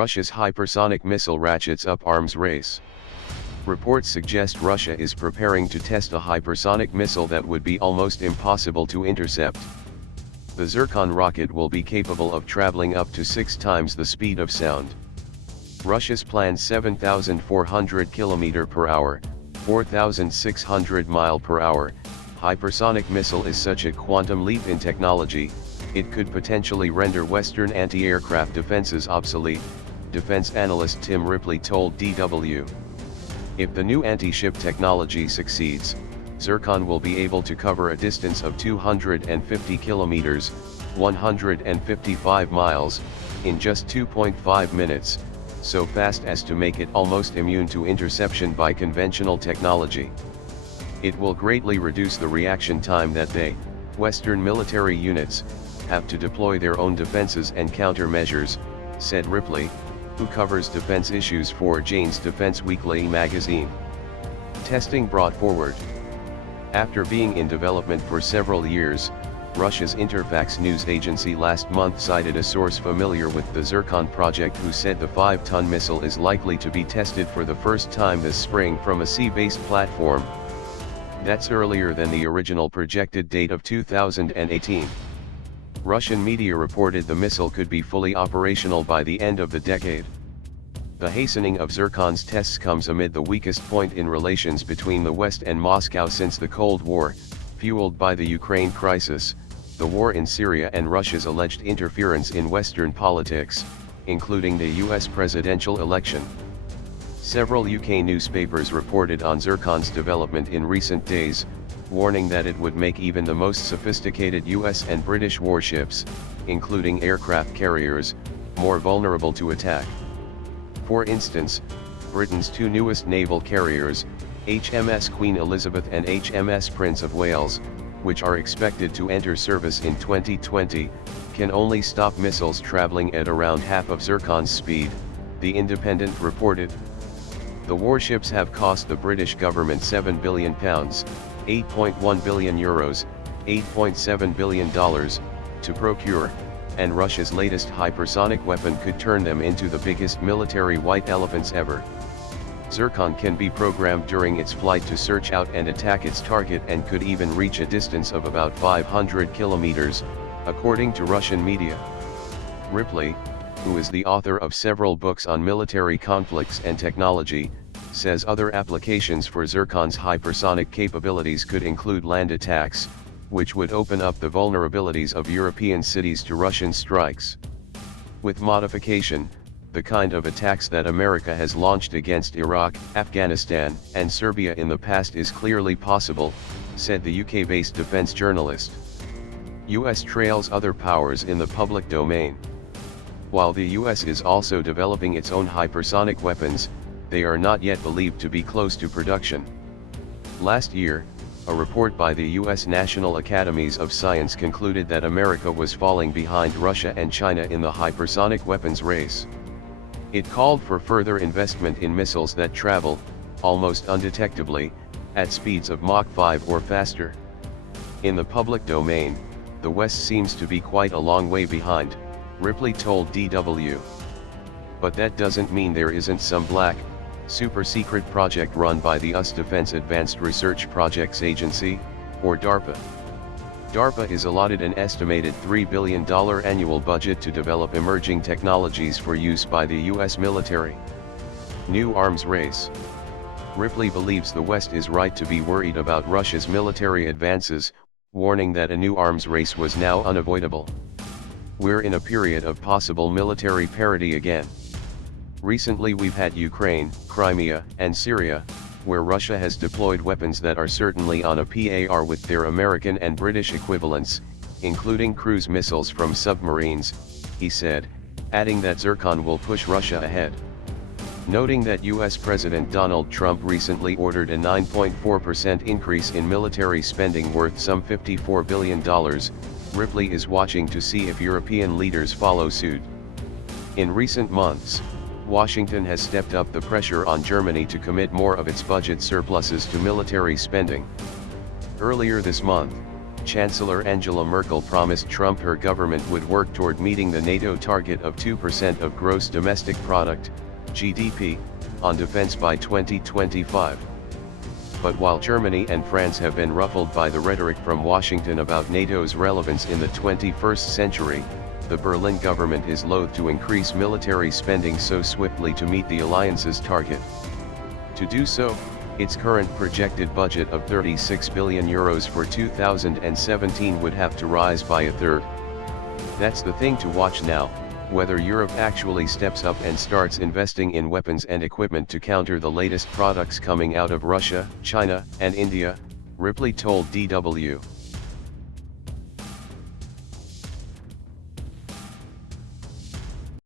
Russia's hypersonic missile ratchets up arms race. Reports suggest Russia is preparing to test a hypersonic missile that would be almost impossible to intercept. The Zircon rocket will be capable of traveling up to 6 times the speed of sound. Russia's planned 7,400 km per hour, 4,600 mph hypersonic missile is such a quantum leap in technology, it could potentially render Western anti-aircraft defenses obsolete, defense analyst Tim Ripley told DW. If the new anti-ship technology succeeds, Zircon will be able to cover a distance of 250 kilometers, 155 miles, in just 2.5 minutes, so fast as to make it almost immune to interception by conventional technology. It will greatly reduce the reaction time that they, Western military units, have to deploy their own defenses and countermeasures, said Ripley, who covers defense issues for Jane's Defense Weekly magazine. Testing brought forward. After being in development for several years, Russia's Interfax news agency last month cited a source familiar with the Zircon project who said the 5-ton missile is likely to be tested for the first time this spring from a sea-based platform. That's earlier than the original projected date of 2018. Russian media reported the missile could be fully operational by the end of the decade. The hastening of Zircon's tests comes amid the weakest point in relations between the West and Moscow since the Cold War, fueled by the Ukraine crisis, the war in Syria and Russia's alleged interference in Western politics, including the US presidential election. Several UK newspapers reported on Zircon's development in recent days, warning that it would make even the most sophisticated US and British warships, including aircraft carriers, more vulnerable to attack. For instance, Britain's 2 newest naval carriers, HMS Queen Elizabeth and HMS Prince of Wales, which are expected to enter service in 2020, can only stop missiles traveling at around half of Zircon's speed, The Independent reported. The warships have cost the British government £7 billion, €8.1 billion, $8.7 billion, to procure, and Russia's latest hypersonic weapon could turn them into the biggest military white elephants ever. Zircon can be programmed during its flight to search out and attack its target and could even reach a distance of about 500 kilometers, according to Russian media. Ripley, who is the author of several books on military conflicts and technology, says other applications for Zircon's hypersonic capabilities could include land attacks, which would open up the vulnerabilities of European cities to Russian strikes. With modification, the kind of attacks that America has launched against Iraq, Afghanistan, and Serbia in the past is clearly possible, said the UK-based defense journalist. US trails other powers in the public domain. While the US is also developing its own hypersonic weapons, they are not yet believed to be close to production. Last year, a report by the US National Academies of Science concluded that America was falling behind Russia and China in the hypersonic weapons race. It called for further investment in missiles that travel, almost undetectably, at speeds of Mach 5 or faster. In the public domain, the West seems to be quite a long way behind, Ripley told DW. But that doesn't mean there isn't some black, super-secret project run by the US Defense Advanced Research Projects Agency, or DARPA. DARPA is allotted an estimated $3 billion annual budget to develop emerging technologies for use by the US military. New arms race. Ripley believes the West is right to be worried about Russia's military advances, warning that a new arms race was now unavoidable. We're in a period of possible military parity again. Recently we've had Ukraine, Crimea, and Syria, where Russia has deployed weapons that are certainly on a par with their American and British equivalents, including cruise missiles from submarines, he said, adding that Zircon will push Russia ahead. Noting that US President Donald Trump recently ordered a 9.4% increase in military spending worth some $54 billion, Ripley is watching to see if European leaders follow suit. In recent months, Washington has stepped up the pressure on Germany to commit more of its budget surpluses to military spending. Earlier this month, Chancellor Angela Merkel promised Trump her government would work toward meeting the NATO target of 2% of gross domestic product, GDP, on defense by 2025. But while Germany and France have been ruffled by the rhetoric from Washington about NATO's relevance in the 21st century, the Berlin government is loath to increase military spending so swiftly to meet the alliance's target. To do so, its current projected budget of €36 billion for 2017 would have to rise by a third. That's the thing to watch now, whether Europe actually steps up and starts investing in weapons and equipment to counter the latest products coming out of Russia, China, and India, Ripley told DW.